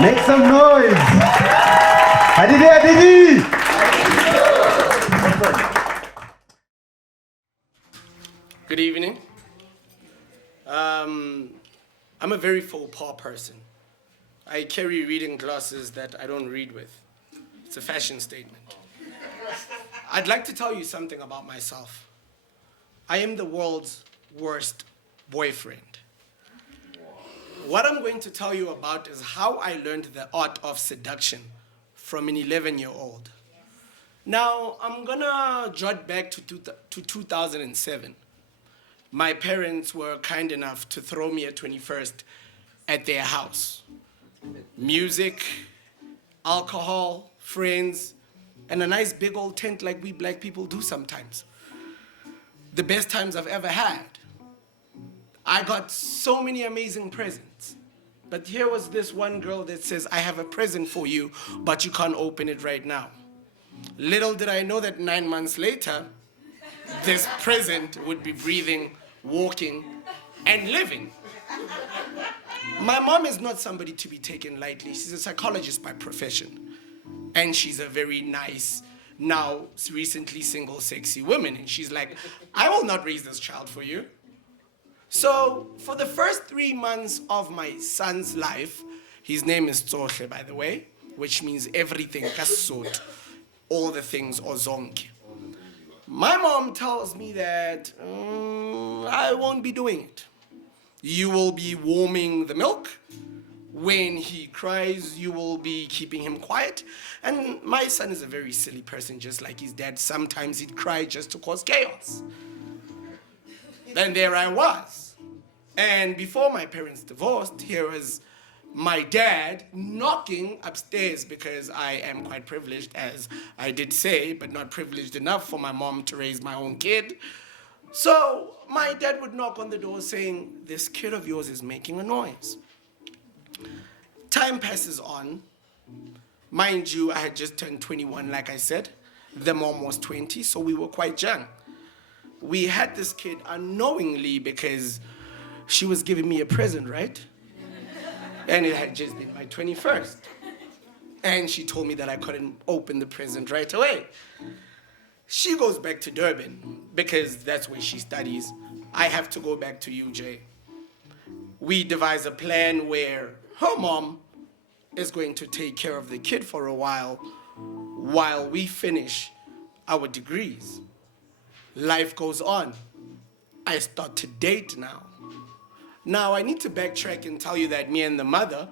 Make some noise. Hadidi, Hadidi. Good evening. I'm a very faux pas person. I carry reading glasses that I don't read with. It's a fashion statement. I'd like to tell you something about myself. I am the world's worst boyfriend. What I'm going to tell you about is how I learned the art of seduction from an 11-year-old. Now, I'm gonna jot back to 2007. My parents were kind enough to throw me a 21st at their house. Music, alcohol, friends, and a nice big old tent like we black people do sometimes. The best times I've ever had. I got so many amazing presents. But here was this one girl that says, I have a present for you, but you can't open it right now. Little did I know that 9 months later, this present would be breathing, walking, and living. My mom is not somebody to be taken lightly. She's a psychologist by profession. And she's a very nice, now recently single, sexy woman. And she's like, I will not raise this child for you. So for the first 3 months of my son's life, his name is Tsohle, by the way, which means everything, kasot, all the things, ozonke. My mom tells me that I won't be doing it. You will be warming the milk. When he cries, you will be keeping him quiet. And my son is a very silly person, just like his dad. Sometimes he'd cry just to cause chaos. And there I was. And before my parents divorced, here was my dad knocking upstairs, because I am quite privileged, as I did say, but not privileged enough for my mom to raise my own kid. So my dad would knock on the door saying, this kid of yours is making a noise. Time passes on. Mind you, I had just turned 21, like I said. The mom was 20, so we were quite young. We had this kid unknowingly because she was giving me a present, right? And it had just been my 21st. And she told me that I couldn't open the present right away. She goes back to Durban because that's where she studies. I have to go back to UJ. We devise a plan where her mom is going to take care of the kid for a while we finish our degrees. Life goes on. I start to date now. Now, I need to backtrack and tell you that me and the mother,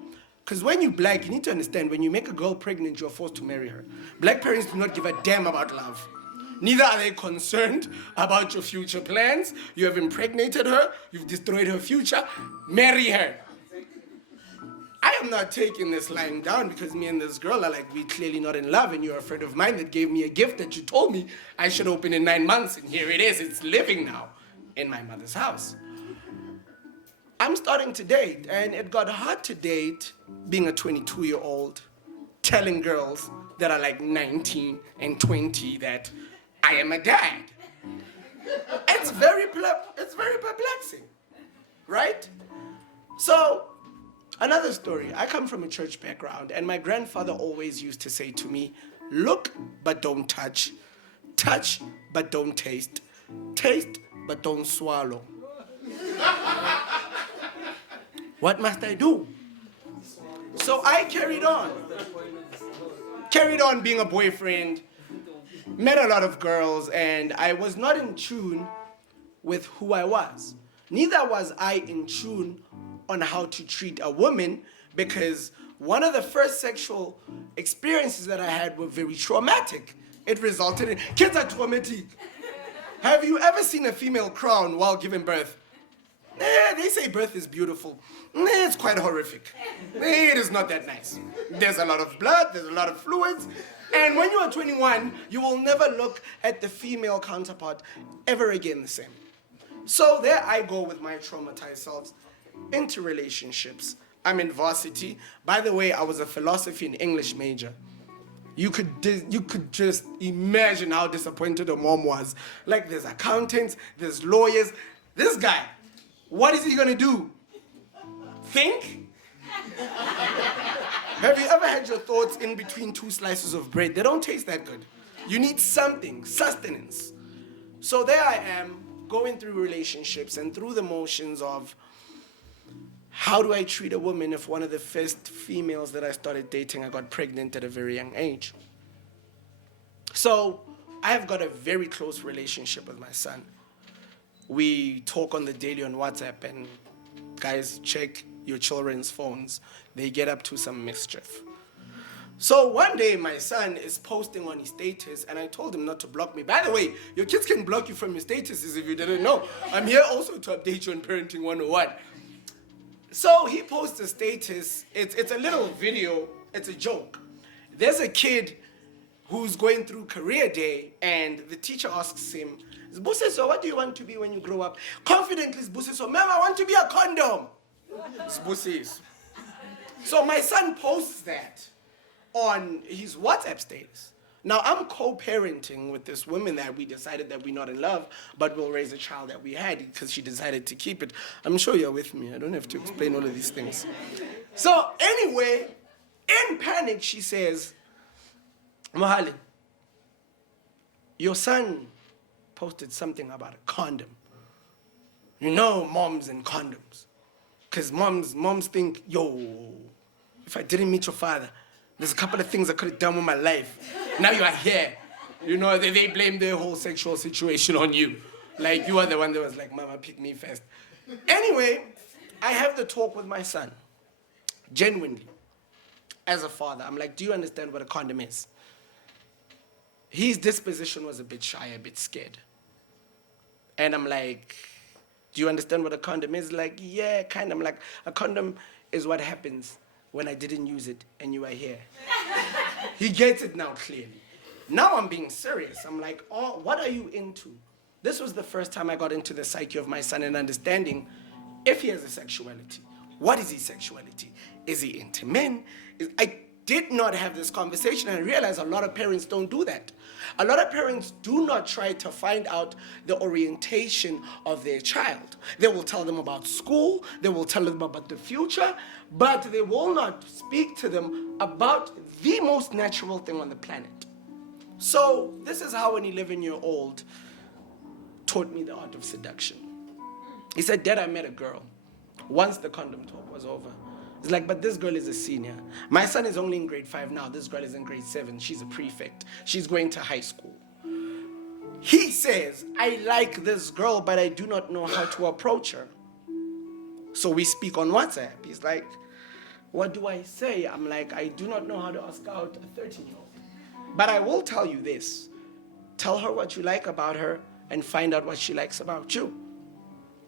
because when you're black, you need to understand, when you make a girl pregnant, you're forced to marry her. Black parents do not give a damn about love. Neither are they concerned about your future plans. You have impregnated her, you've destroyed her future, marry her. I am not taking this lying down because me and this girl are like, we're clearly not in love, and you're a friend of mine that gave me a gift that you told me I should open in 9 months, and here it is, it's living now in my mother's house. I'm starting to date, and it got hard to date being a 22-year-old, telling girls that are like 19 and 20 that I am a dad. It's very perplexing, right? So, another story. I come from a church background, and my grandfather always used to say to me, look but don't touch, touch but don't taste, taste but don't swallow. What must I do? So I carried on being a boyfriend, met a lot of girls, and I was not in tune with who I was. Neither was I in tune on how to treat a woman, because one of the first sexual experiences that I had were very traumatic. It resulted in, kids are traumatic. Have you ever seen a female crown while giving birth? They say birth is beautiful. It's quite horrific. It is not that nice. There's a lot of blood, there's a lot of fluids, and when you are 21, you will never look at the female counterpart ever again the same. So there I go with my traumatized selves into relationships. I'm in varsity. By the way, I was a philosophy and English major. You could just imagine how disappointed the mom was. Like, there's accountants, there's lawyers. This guy, what is he gonna do? Think? Have you ever had your thoughts in between two slices of bread? They don't taste that good. You need something, sustenance. So there I am, going through relationships and through the motions of how do I treat a woman if one of the first females that I started dating, I got pregnant at a very young age. So I've got a very close relationship with my son. We talk on the daily on WhatsApp, and guys, check your children's phones. They get up to some mischief. So one day my son is posting on his status, and I told him not to block me. By the way, your kids can block you from your statuses if you didn't know. I'm here also to update you on Parenting 101. So he posts a status. It's a little video. It's a joke. There's a kid who's going through career day, and the teacher asks him, "Sbusiso, what do you want to be when you grow up?" Confidently, Sbusiso, "Ma'am, I want to be a condom." Sbusiso. So my son posts that on his WhatsApp status. Now I'm co-parenting with this woman that we decided that we're not in love, but we'll raise a child that we had because she decided to keep it. I'm sure you're with me. I don't have to explain all of these things. So anyway, in panic, she says, "Mohale, your son posted something about a condom. You know, moms and condoms. Because moms think, yo, if I didn't meet your father, there's a couple of things I could have done with my life. Now you are here." You know, they blame their whole sexual situation on you. Like, you are the one that was like, "Mama, pick me first." Anyway, I have the talk with my son. Genuinely. As a father, I'm like, "Do you understand what a condom is?" His disposition was a bit shy, a bit scared. And I'm like, "Do you understand what a condom is?" Like, "Yeah, kind of." I'm like, "A condom is what happens when I didn't use it and you are here." He gets it now clearly. Now I'm being serious. I'm like, "Oh, what are you into?" This was the first time I got into the psyche of my son and understanding if he has a sexuality. What is his sexuality? Is he into men? I did not have this conversation, and I realized a lot of parents don't do that. A lot of parents do not try to find out the orientation of their child. They will tell them about school, they will tell them about the future, but they will not speak to them about the most natural thing on the planet. So this is how an 11-year-old taught me the art of seduction. He said, "Dad, I met a girl." Once the condom talk was over, it's like, "But this girl is a senior. My son is only in grade 5 now. This girl is in grade 7. She's a prefect. She's going to high school." He says, "I like this girl, but I do not know how to approach her." So we speak on WhatsApp. He's like, "What do I say?" I'm like, "I do not know how to ask out a 13-year-old. But I will tell you this. Tell her what you like about her and find out what she likes about you."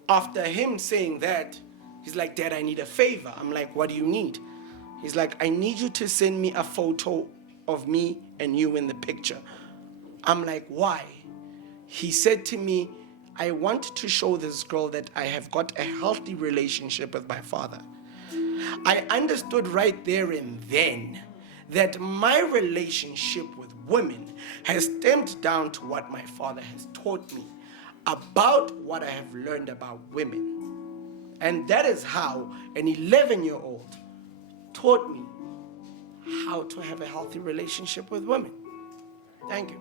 After him saying that, he's like, "Dad, I need a favor." I'm like, "What do you need?" He's like, "I need you to send me a photo of me and you in the picture." I'm like, "Why?" He said to me, "I want to show this girl that I have got a healthy relationship with my father." I understood right there and then that my relationship with women has stemmed down to what my father has taught me about what I have learned about women. And that is how an 11-year-old taught me how to have a healthy relationship with women. Thank you.